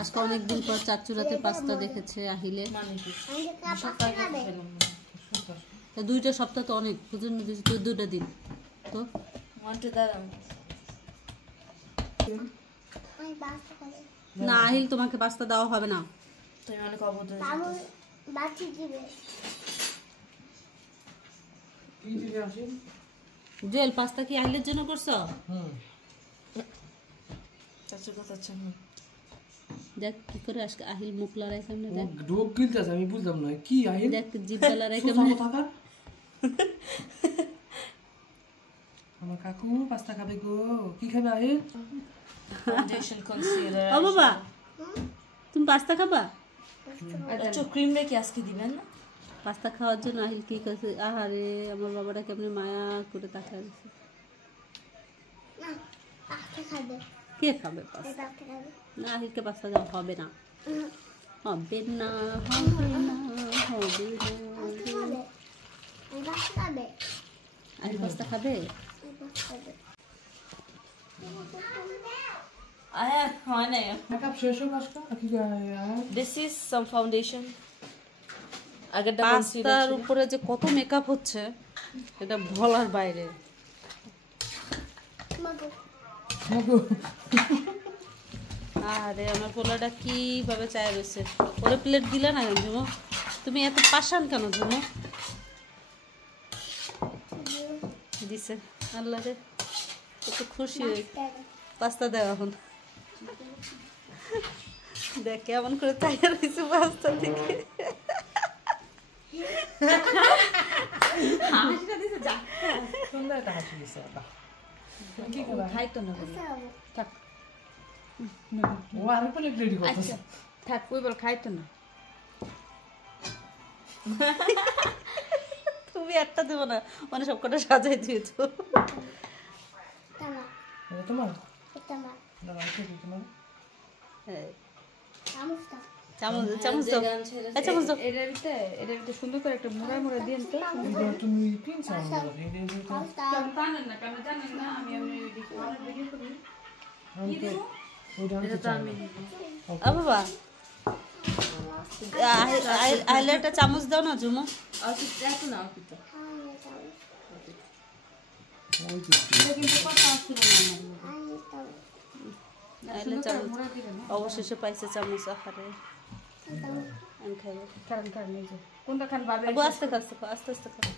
আজকে অনেকদিন পর চাচুরাতে পাস্তা দেখেছে আহিলে। 2টা সপ্তাহ তো অনেক, বুঝুন 2টা দিন তো না। আহিল তোমাকে পাস্তা দেওয়া হবে না। তুমি অনেক অবদান জুয়েল, পাস্তা কি আহিলের জন্য করছো? দেখ কি করে আজকে আহিল মুখ লড়াই কেমনে, দেখ ঢোক গিলতাছে, আমি বুঝলাম না কি আহিল, দেখ জিভটা লড়াই কেমনে। আমার কাকু পাস্তা খাবে গো। কি খাবে আহিল? Foundation concealer. ও বাবা, তুমি পাস্তা খাবা? আচ্ছা, ক্রিম রেখে আজকে দিবেন না? পাস্তা খাওয়ার জন্য আহিল কি করছে, আহারে আমার বাবাটা কেমনে মায়া করে তাকায় দিছে। কে খাবে পাস্তা? না, আহিলকে পাস্তা দেওয়া হবে না, হবে না, হবে না, হবে না। আহিল পাস্তা খাবে? This is some foundation. পাস্তার উপরে যে কত মেকআপ হচ্ছে এটা বলার বাইরে। আরে আমার পোলাটা কিভাবে চায় রয়েছে, ওরে প্লেট দিলে না কেন ঝুমো? তুমি এত পাশান কেন ঝুমো? দিছে আল্লাহ রে, কত খুশি হয়ে পাস্তা দেওয়া এখন। দেখ কেমন করে চাইয়া রয়েছে পাস্তা দিকে। সুন্দর একটা হাসি দিছে বাবা। কি খাবে? খাইতো না থাক, ও আরেক প্লেট রেডি করতেছে। থাক, ওই বল খাইতো না। তুমি একটা দেবো না, মানে সবকটা সাজাই দিয়েছো। তোমার না রাখতে দিই তোমার। চামচ চামচ দাও, চামচ দাও। এটার ভিতরে সুন্দর করে একটা মোড়া মোড়া দিয়েন তো। তুমি তিন চামচ দাও। জানেন না কেন জানেন না, আমি ভিডিও করি। এটা তো আমি ও বাবা, আহিলে একটা চামচ দাও না ঝুমো। দেখো না অল্প তো। অবশেষে পাইছে চামচ। আহারে খাইবে। কারণ এই যে কোনটা খান ভাবে। আস্তে আস্তে আস্তে আস্তে খাও।